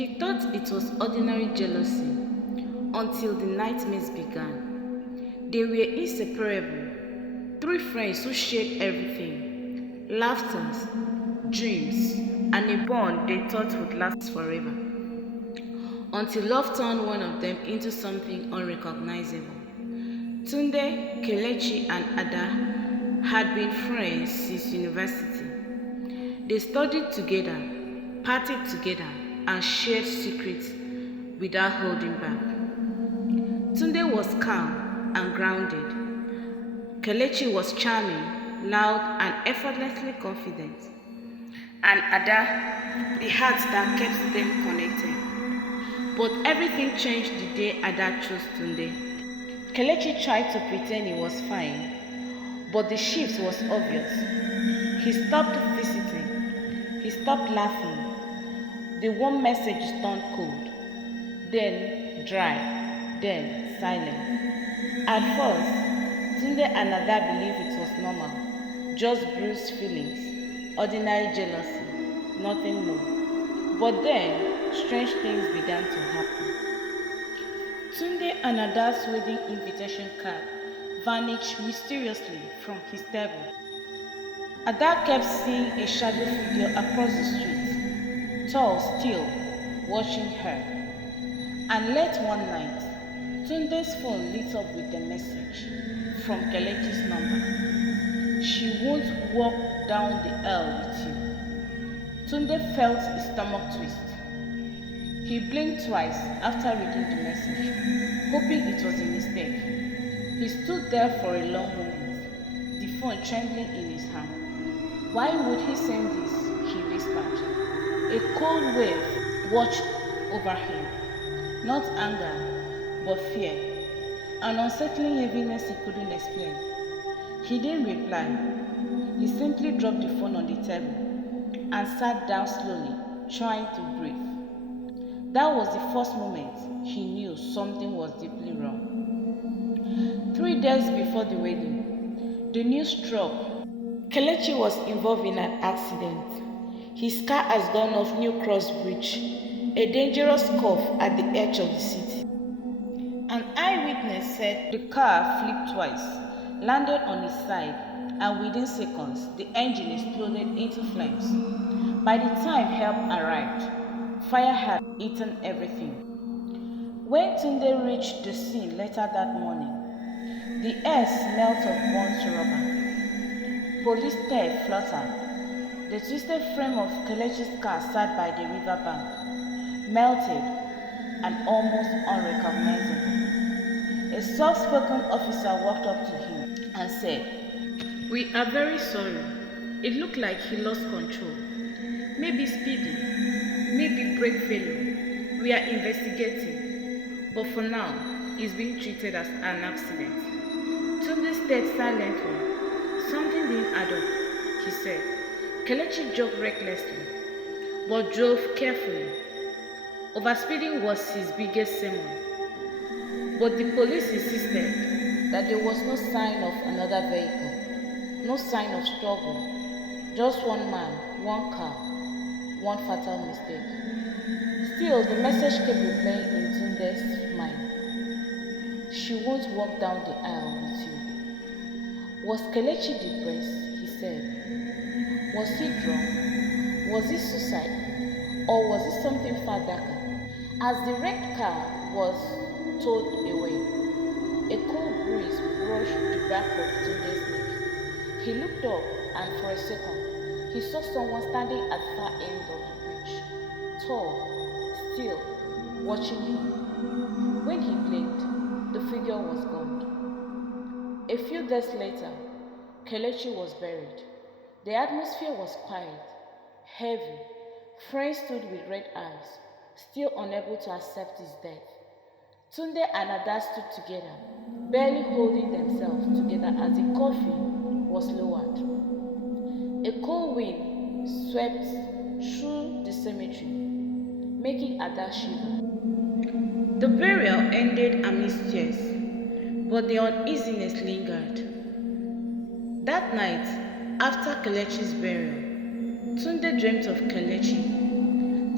He thought it was ordinary jealousy until the nightmares began. They were inseparable, three friends who shared everything: laughters, dreams, and a bond they thought would last forever. Until love turned one of them into something unrecognizable. Tunde, Kelechi, and Ada had been friends since university. They studied together, partied together, and shared secrets without holding back. Tunde was calm and grounded. Kelechi was charming, loud, and effortlessly confident. And Ada, the heart that kept them connected. But everything changed the day Ada chose Tunde. Kelechi tried to pretend he was fine, but the shift was obvious. He stopped visiting. He stopped laughing. The warm message turned cold, then dry, then silent. At first, Tunde and Ada believed it was normal, just bruised feelings, ordinary jealousy, nothing more. But then, strange things began to happen. Tunde and Ada's wedding invitation card vanished mysteriously from his table. Ada kept seeing a shadow figure across the street, tall still, watching her. And late one night, Tunde's phone lit up with a message from Kelechi's number. She won't walk down the Elle with you. Tunde felt his stomach twist. He blinked twice after reading the message, hoping it was a mistake. He stood there for a long moment, the phone trembling in his hand. Why would he send this? He whispered. A cold wave washed over him. Not anger, but fear. An unsettling heaviness he couldn't explain. He didn't reply. He simply dropped the phone on the table and sat down slowly, trying to breathe. That was the first moment he knew something was deeply wrong. 3 days before the wedding, the news struck. Kelechi was involved in an accident. His car has gone off New Cross Bridge, a dangerous curve at the edge of the city. An eyewitness said the car flipped twice, landed on its side, and within seconds, the engine exploded into flames. By the time help arrived, fire had eaten everything. When Tunde reached the scene later that morning, the air smelled of burnt rubber. Police tape fluttered. The twisted frame of Kelechi's car sat by the riverbank, melted and almost unrecognizable. A soft-spoken officer walked up to him and said, "We are very sorry. It looked like he lost control. Maybe speeding, maybe brake failure. We are investigating. But for now, he's being treated as an accident." Tunde stared silently. Something didn't add up, he said. Kelechi jogged recklessly, but drove carefully. Overspeeding was his biggest sermon. But the police insisted that there was no sign of another vehicle, no sign of struggle, just one man, one car, one fatal mistake. Still, the message kept replaying in Tunde's mind. She won't walk down the aisle with you. Was Kelechi depressed? He said. Was he drunk? Was it suicide? Or was it something far darker? As the wrecked car was towed away, a cool breeze brushed the back of Tunde's neck. He looked up, and for a second, he saw someone standing at the far end of the bridge, tall, still, watching him. When he blinked, the figure was gone. A few days later, Kelechi was buried. The atmosphere was quiet, heavy. Friends stood with red eyes, still unable to accept his death. Tunde and Ada stood together, barely holding themselves together as the coffin was lowered. A cold wind swept through the cemetery, making Ada shiver. The burial ended amidst tears, but the uneasiness lingered. That night, after Kelechi's burial, Tunde dreamt of Kelechi,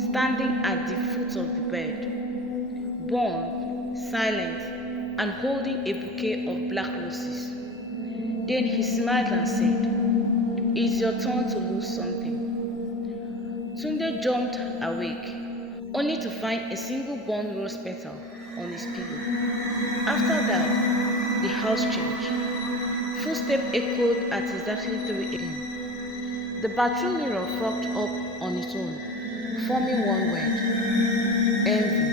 standing at the foot of the bed, bond, silent, and holding a bouquet of black roses. Then he smiled and said, "It's your turn to lose something." Tunde jumped awake, only to find a single bond rose petal on his pillow. After that, the house changed. Footsteps echoed at exactly 3 a.m. The bathroom mirror fogged up on its own, forming one word: envy.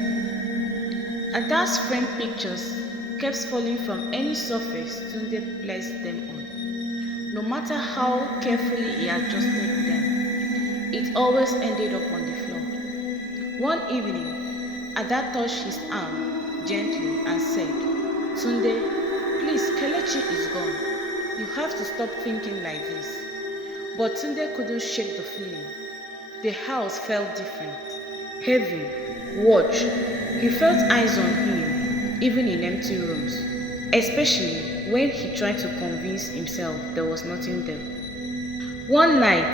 And as framed pictures kept falling from any surface Tunde placed them on. No matter how carefully he adjusted them, it always ended up on the floor. One evening, Ada touched his arm gently and said, "Tunde, please, Kelechi is gone. You have to stop thinking like this." But Tunde couldn't shake the feeling. The house felt different, heavy, watch. He felt eyes on him, even in empty rooms, especially when he tried to convince himself there was nothing there. One night,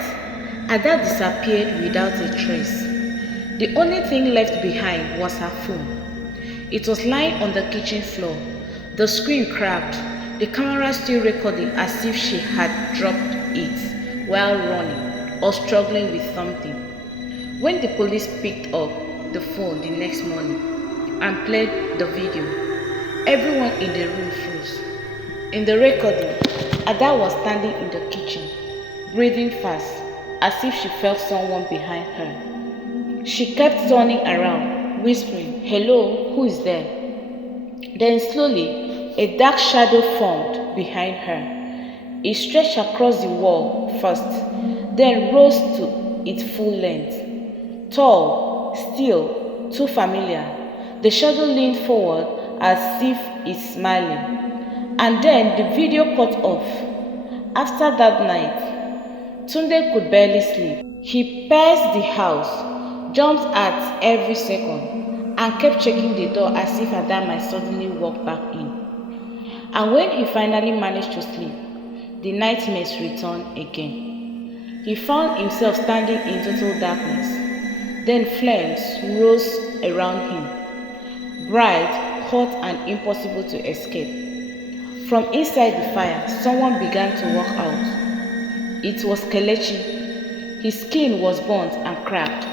Ada disappeared without a trace. The only thing left behind was her phone. It was lying on the kitchen floor, the screen cracked, the camera still recording as if she had dropped it while running or struggling with something. When the police picked up the phone the next morning and played the video, everyone in the room froze. In the recording, Ada was standing in the kitchen, breathing fast, as if she felt someone behind her. She kept turning around, whispering, "Hello, who is there?" Then slowly, a dark shadow formed behind her. It stretched across the wall first, then rose to its full length. Tall, still, too familiar, the shadow leaned forward as if it's smiling. And then the video cut off. After that night, Tunde could barely sleep. He paced the house, jumped at every second, and kept checking the door as if Ada might suddenly walk back in. And when he finally managed to sleep, the nightmares returned again. He found himself standing in total darkness. Then flames rose around him, bright, hot, and impossible to escape. From inside the fire, someone began to walk out. It was Kelechi. His skin was burnt and cracked,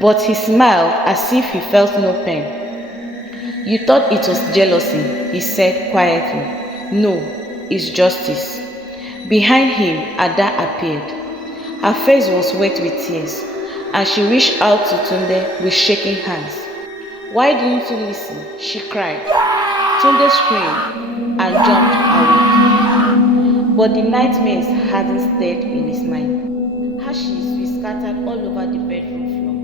but he smiled as if he felt no pain. "You thought it was jealousy," he said quietly. "No, it's justice." Behind him, Ada appeared. Her face was wet with tears, and she reached out to Tunde with shaking hands. "Why didn't you listen?" she cried. Tunde screamed and jumped away. But the nightmares hadn't stayed in his mind. Ashes were scattered all over the bedroom floor,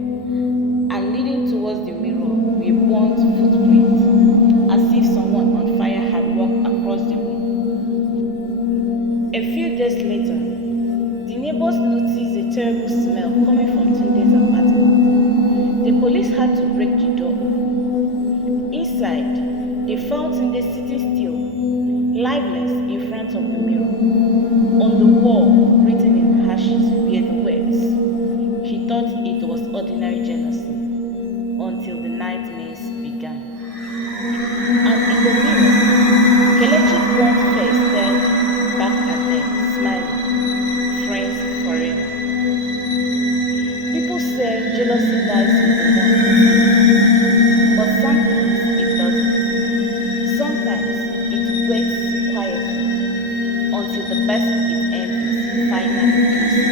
and leading towards the mirror were burnt footprints, as if someone on fire had walked across the room. A few days later, the neighbors noticed a terrible smell coming from Tunde's apartment. The police had to break the door open. Inside, they found Tunde sitting still, lifeless in front of the mirror. On the wall, written in ashes, were the words. He thought it was ordinary jealousy, until the nightmares began. And in the mirror, Kelechi's burnt face stared back at them, smiling. Friends forever. People say jealousy dies with the one, but sometimes it doesn't. Sometimes it waits quietly until the person it envies finally comes.